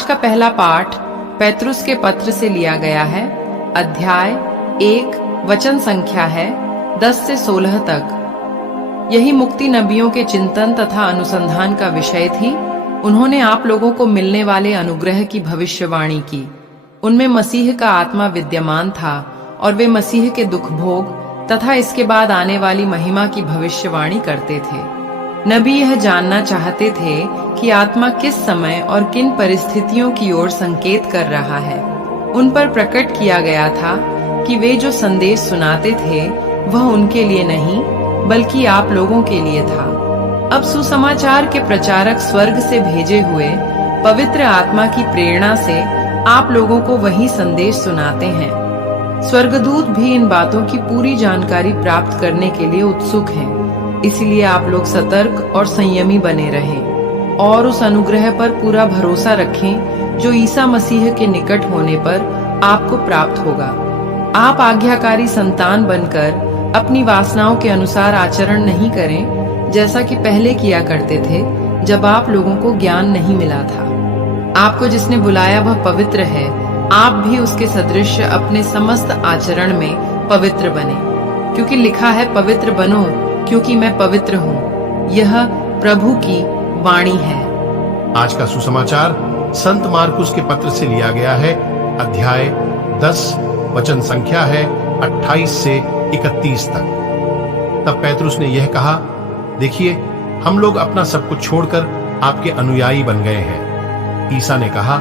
आज का पहला पाठ पेतरुस के पत्र से लिया गया है। अध्याय 1 वचन संख्या है 10 से 16 तक। यही मुक्ति नबियों के चिंतन तथा अनुसंधान का विषय थी। उन्होंने आप लोगों को मिलने वाले अनुग्रह की भविष्यवाणी की। उनमें मसीह का आत्मा विद्यमान था और वे मसीह के दुख भोग तथा इसके बाद आने वाली महिमा की भविष्यवाणी करते थे। नबी यह जानना चाहते थे कि आत्मा किस समय और किन परिस्थितियों की ओर संकेत कर रहा है। उन पर प्रकट किया गया था कि वे जो संदेश सुनाते थे वह उनके लिए नहीं बल्कि आप लोगों के लिए था। अब सुसमाचार के प्रचारक स्वर्ग से भेजे हुए पवित्र आत्मा की प्रेरणा से आप लोगों को वही संदेश सुनाते हैं। स्वर्गदूत भी इन बातों की पूरी जानकारी प्राप्त करने के लिए उत्सुक हैं। इसलिए आप लोग सतर्क और संयमी बने रहें और उस अनुग्रह पर पूरा भरोसा रखें जो ईसा मसीह के निकट होने पर आपको प्राप्त होगा। आप आज्ञाकारी संतान बनकर अपनी वासनाओं के अनुसार आचरण नहीं करें जैसा कि पहले किया करते थे जब आप लोगों को ज्ञान नहीं मिला था। आपको जिसने बुलाया वह पवित्र है, आप भी उसके सदृश अपने समस्त आचरण में पवित्र बने, क्योंकि लिखा है पवित्र बनो क्योंकि मैं पवित्र हूँ। यह प्रभु की वाणी है। आज का सुसमाचार संत मार्कुस के पत्र से लिया गया है। अध्याय 10 वचन संख्या है 28 से 31 तक। तब पेतरुस ने यह कहा, देखिए हम लोग अपना सब कुछ छोड़कर आपके अनुयायी बन गए हैं। ईसा ने कहा,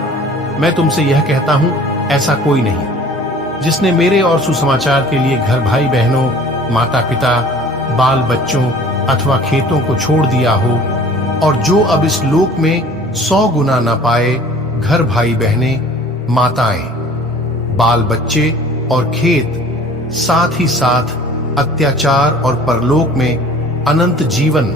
मैं तुमसे यह कहता हूं, ऐसा कोई नहीं जिसने मेरे और सुसमाचार के लिए घर भाई बहनों, माता पिता, बाल बच्चों अथवा खेतों को छोड़ दिया हो, और जो अब इस लोक में 100 गुना न पाए घर भाई बहनें, माताएं, बाल बच्चे और खेत, साथ ही साथ अत्याचार और परलोक में अनंत जीवन।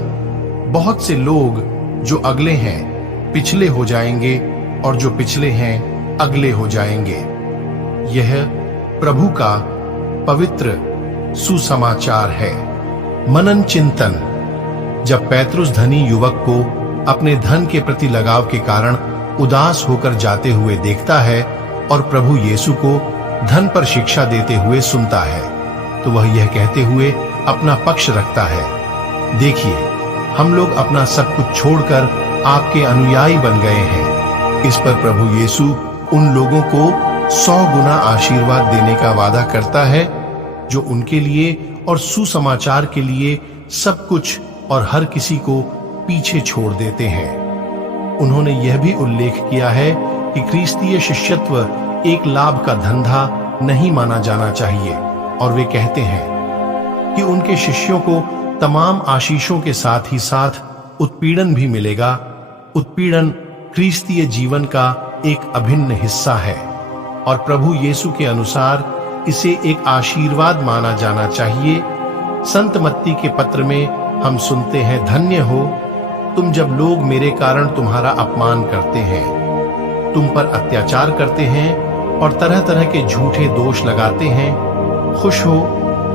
बहुत से लोग जो अगले हैं पिछले हो जाएंगे और जो पिछले हैं अगले हो जाएंगे। यह प्रभु का पवित्र सुसमाचार है। मनन चिंतन। जब पेतरुस धनी युवक को अपने धन के प्रति लगाव के कारण उदास होकर जाते हुए देखता है और प्रभु यीशु को धन पर शिक्षा देते हुए सुनता है, तो वह यह कहते हुए अपना पक्ष रखता है, देखिए हम लोग अपना सब कुछ छोड़कर आपके अनुयायी बन गए हैं। इस पर प्रभु यीशु उन लोगों को 100 गुना आशीर्वाद देने का वादा करता है जो उनके लिए और सुसमाचार के लिए सब कुछ और हर किसी को पीछे छोड़ देते हैं। उन्होंने यह भी उल्लेख किया है कि ख्रीस्तीय शिष्यत्व एक लाभ का धंधा नहीं माना जाना चाहिए, और वे कहते हैं कि उनके शिष्यों को तमाम आशीषों के साथ ही साथ उत्पीड़न भी मिलेगा। उत्पीड़न ख्रीस्तीय जीवन का एक अभिन्न हिस्सा है और प्रभु यीशु के अनुसार इसे एक आशीर्वाद माना जाना चाहिए। संत मत्ती के पत्र में हम सुनते हैं, धन्य हो तुम जब लोग मेरे कारण तुम्हारा अपमान करते हैं, तुम पर अत्याचार करते हैं और तरह तरह के झूठे दोष लगाते हैं। खुश हो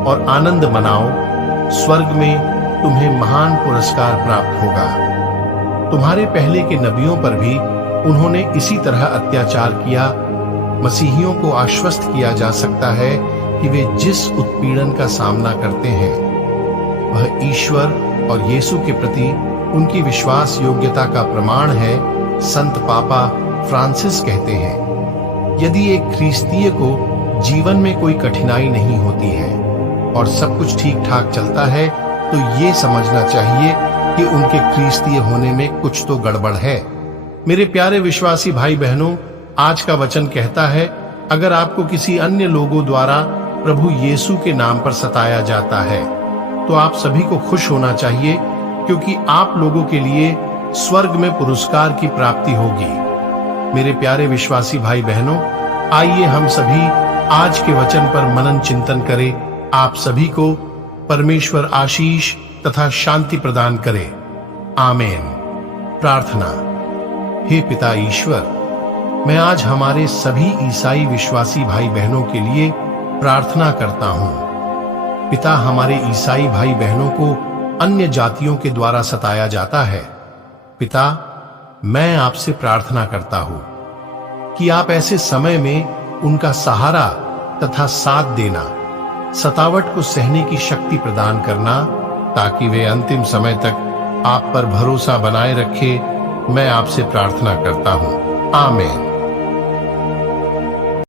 और आनंद मनाओ, स्वर्ग में तुम्हें महान पुरस्कार प्राप्त होगा। तुम्हारे पहले के नबियों पर भी उन्होंने इसी तरह अत्याचार किया। मसीहियों को आश्वस्त किया जा सकता है कि वे जिस उत्पीड़न का सामना करते हैं वह ईश्वर और यीशु के प्रति उनकी विश्वास योग्यता का प्रमाण है। संत पापा फ्रांसिस कहते हैं, यदि एक ख्रीस्तीय को जीवन में कोई कठिनाई नहीं होती है और सब कुछ ठीक ठाक चलता है, तो ये समझना चाहिए कि उनके ख्रीस्तीय होने में कुछ तो गड़बड़ है। मेरे प्यारे विश्वासी भाई बहनों, आज का वचन कहता है, अगर आपको किसी अन्य लोगों द्वारा प्रभु यीशु के नाम पर सताया जाता है तो आप सभी को खुश होना चाहिए, क्योंकि आप लोगों के लिए स्वर्ग में पुरस्कार की प्राप्ति होगी। मेरे प्यारे विश्वासी भाई बहनों, आइए हम सभी आज के वचन पर मनन चिंतन करें। आप सभी को परमेश्वर आशीष तथा शांति प्रदान करे। आमीन। प्रार्थना। हे पिता ईश्वर, मैं आज हमारे सभी ईसाई विश्वासी भाई बहनों के लिए प्रार्थना करता हूँ। पिता, हमारे ईसाई भाई बहनों को अन्य जातियों के द्वारा सताया जाता है। पिता, मैं आपसे प्रार्थना करता हूँ कि आप ऐसे समय में उनका सहारा तथा साथ देना, सतावट को सहने की शक्ति प्रदान करना, ताकि वे अंतिम समय तक आप पर भरोसा बनाए रखे, मैं आपसे प्रार्थना करता हूं। आमीन।